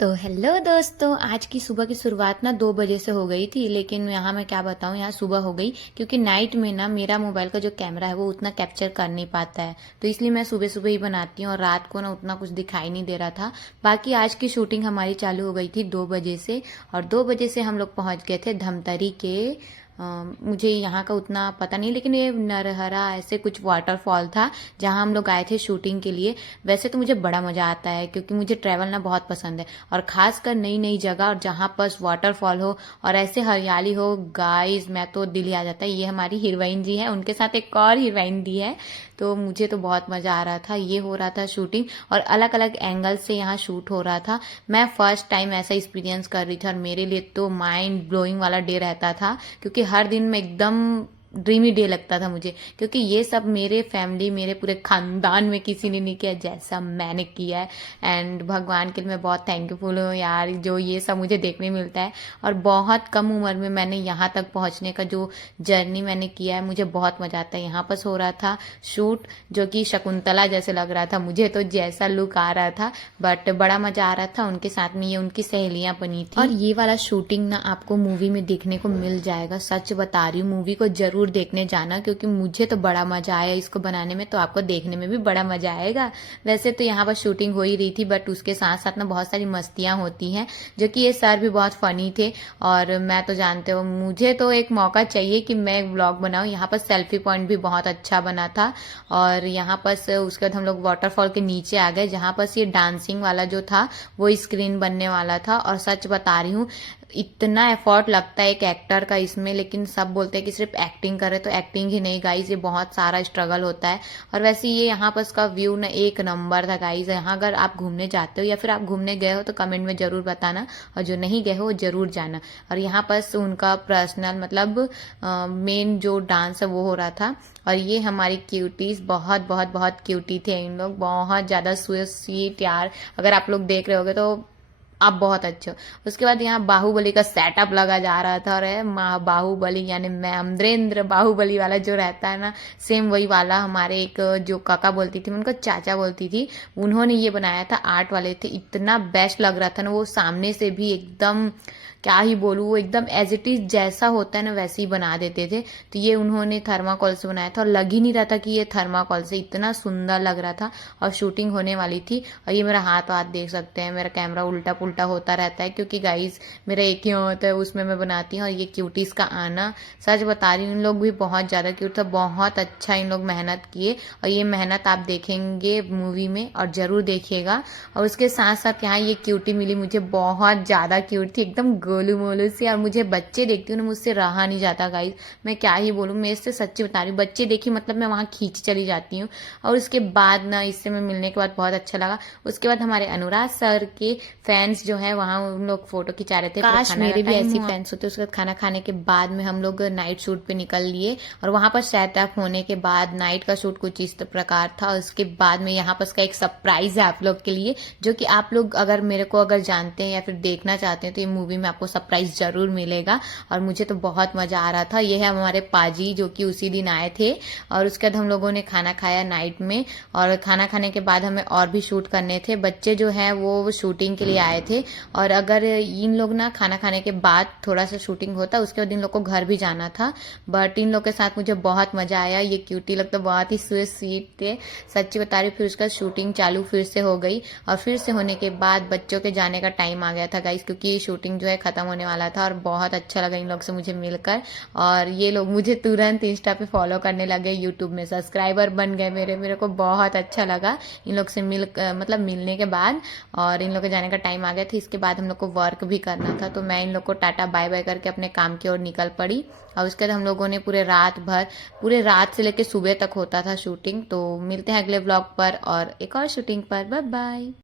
तो हेलो दोस्तों, आज की सुबह की शुरुआत ना 2 बजे से हो गई थी। लेकिन यहाँ मैं क्या बताऊँ, यहाँ सुबह हो गई क्योंकि नाइट में ना मेरा मोबाइल का जो कैमरा है वो उतना कैप्चर कर नहीं पाता है। तो इसलिए मैं सुबह सुबह ही बनाती हूँ और रात को ना उतना कुछ दिखाई नहीं दे रहा था। बाकी आज की शूटिंग हमारी चालू हो गई थी 2 बजे से, और 2 बजे से हम लोग पहुँच गए थे धमतरी के मुझे यहाँ का उतना पता नहीं, लेकिन ये नरहरा ऐसे कुछ वाटरफॉल था जहाँ हम लोग आए थे शूटिंग के लिए। वैसे तो मुझे बड़ा मजा आता है क्योंकि मुझे ट्रैवल ना बहुत पसंद है, और खासकर नई नई जगह और जहाँ पर वाटरफॉल हो और ऐसे हरियाली हो, गाइस मैं तो दिल ही आ जाता है। ये हमारी हीरोइन जी है, उनके साथ एक और हीरोइन भी है। तो मुझे तो बहुत मजा आ रहा था। ये हो रहा था शूटिंग और अलग अलग एंगल से यहाँ शूट हो रहा था। मैं फर्स्ट टाइम ऐसा एक्सपीरियंस कर रही थी और मेरे लिए तो माइंड ब्लोइंग वाला डे रहता था, क्योंकि हर दिन में एकदम ड्रीमी डे लगता था मुझे, क्योंकि ये सब मेरे फैमिली, मेरे पूरे खानदान में किसी ने नहीं किया जैसा मैंने किया है। एंड भगवान के लिए मैं बहुत थैंकफुल हूँ यार, जो ये सब मुझे देखने मिलता है। और बहुत कम उम्र में मैंने यहाँ तक पहुँचने का जो जर्नी मैंने किया है, मुझे बहुत मजा आता है। यहाँ पर हो रहा था शूट, जो कि शकुंतला जैसे लग रहा था मुझे, तो जैसा लुक आ रहा था, बट बड़ा मजा आ रहा था। उनके साथ में ये उनकी सहेलियां बनी थी, और ये वाला शूटिंग ना आपको मूवी में देखने को मिल जाएगा। सच बता रही हूँ, मूवी को जरूर देखने जाना, क्योंकि मुझे तो बड़ा मजा आया इसको बनाने में, तो आपको देखने में भी बड़ा मजा आएगा। वैसे तो यहाँ पर शूटिंग हो ही रही थी, बट उसके साथ साथ ना बहुत सारी मस्तियां होती हैं, जो कि ये सर भी बहुत फनी थे। और मैं तो जानते हो, मुझे तो एक मौका चाहिए कि मैं एक व्लॉग बनाऊं। यहाँ पर सेल्फी पॉइंट भी बहुत अच्छा बना था। और यहाँ पर उसके बाद हम लोग वाटरफॉल के नीचे आ गए, जहाँ पर ये डांसिंग वाला जो था वो स्क्रीन बनने वाला था। और सच बता रही हूँ, इतना एफर्ट लगता है एक एक्टर का इसमें, लेकिन सब बोलते हैं कि सिर्फ एक्टिंग करे, तो एक्टिंग ही नहीं गाइज, ये बहुत सारा स्ट्रगल होता है। और वैसे ये यहाँ पर इसका व्यू ना एक नंबर था गाइज। यहाँ अगर आप घूमने जाते हो या फिर आप घूमने गए हो तो कमेंट में जरूर बताना, और जो नहीं गए हो जरूर जाना। और यहाँ पर उनका पर्सनल मतलब मेन जो डांस है वो हो रहा था। और ये हमारी क्यूटीज बहुत बहुत बहुत क्यूटी थे इन लोग, बहुत ज्यादा स्वीट यार। अगर आप लोग देख रहे होगे तो आप बहुत अच्छे हो। उसके बाद यहाँ बाहुबली का सेटअप लगा जा रहा था, और माँ बाहुबली यानी मैं अमरेंद्र बाहुबली वाला जो रहता है ना, सेम वही वाला। हमारे एक जो काका बोलती थी, मैं उनको चाचा बोलती थी, उन्होंने ये बनाया था, आर्ट वाले थे। इतना बेस्ट लग रहा था ना वो, सामने से भी एकदम क्या ही बोलूँ, वो एकदम एज इट इज जैसा होता है ना वैसे ही बना देते थे। तो ये उन्होंने थर्माकोल से बनाया था, और लग ही नहीं रहा था कि ये थर्माकोल से, इतना सुंदर लग रहा था। और शूटिंग होने वाली थी। और ये मेरा हाथ वाथ देख सकते हैं, मेरा कैमरा उल्टा पुल्टा होता रहता है, क्योंकि गाइज मेरा एक ही होता है, उसमें मैं बनाती हूँ। और ये क्यूटीज का आना, सच बता रही हूँ, इन लोग भी बहुत ज्यादा क्यूट था, बहुत अच्छा इन लोग मेहनत किए। और ये मेहनत आप देखेंगे मूवी में, और जरूर देखिएगा। और उसके साथ साथ यहाँ ये क्यूटी मिली मुझे, बहुत ज्यादा क्यूट थी, एकदम गोलू मोलू सी। और मुझे बच्चे देखती हूँ ना, मुझसे रहा नहीं जाता गाइज, मैं क्या ही बोलूँ, मैं इससे सच्ची बता रही हूँ, बच्चे देखी मतलब मैं वहां खींच चली जाती हूँ। और उसके बाद ना इससे मैं मिलने के बाद बहुत अच्छा लगा। उसके बाद हमारे अनुराग सर के फैंस जो है वहां उन लोग फोटो खिंचा रहे थे, काश मेरे भी ऐसी फैंस होते। उसके बाद खाना खाने के बाद में हम लोग नाइट शूट पे निकल लिए, और वहां पर सेटअप होने के बाद नाइट का शूट कुछ इस प्रकार था। उसके बाद में यहाँ पर एक सरप्राइज है आप लोग के लिए, जो कि आप लोग अगर मेरे को अगर जानते हैं या फिर देखना चाहते हैं तो ये मूवी में आपको सरप्राइज जरूर मिलेगा। और मुझे तो बहुत मजा आ रहा था। ये है हमारे पाजी, जो कि उसी दिन आए थे। और उसके बाद हम लोगों ने खाना खाया नाइट में, और खाना खाने के बाद हमें और भी शूट करने थे। बच्चे जो हैं वो शूटिंग के लिए आए थे, और अगर इन लोग ना खाना खाने के बाद थोड़ा सा शूटिंग होता, उसके बाद इन लोग को घर भी जाना था। बट इन लोग के साथ मुझे बहुत मजा आया। ये क्यूटी लोग तो बहुत ही स्वीट थे, सच्ची बता रही। फिर उसका शूटिंग चालू फिर से हो गई, और फिर से होने के बाद बच्चों के जाने का टाइम आ गया था गाइस, क्योंकि शूटिंग जो है खत्म होने वाला था। और बहुत अच्छा लगा इन लोग से मुझे मिलकर, और ये लोग मुझे तुरंत इंस्टा पे फॉलो करने लगे, यूट्यूब में सब्सक्राइबर बन गए मेरे को बहुत अच्छा लगा इन लोग से मतलब मिलने के बाद। और इन लोग के जाने का टाइम आ गया था। इसके बाद हम लोग को वर्क भी करना था, तो मैं इन लोग को टाटा बाय बाय करके अपने काम की ओर निकल पड़ी। और उसके बाद हम लोगों ने पूरे रात से लेकर सुबह तक होता था शूटिंग। तो मिलते हैं अगले ब्लॉग पर और एक और शूटिंग पर। Bye bye.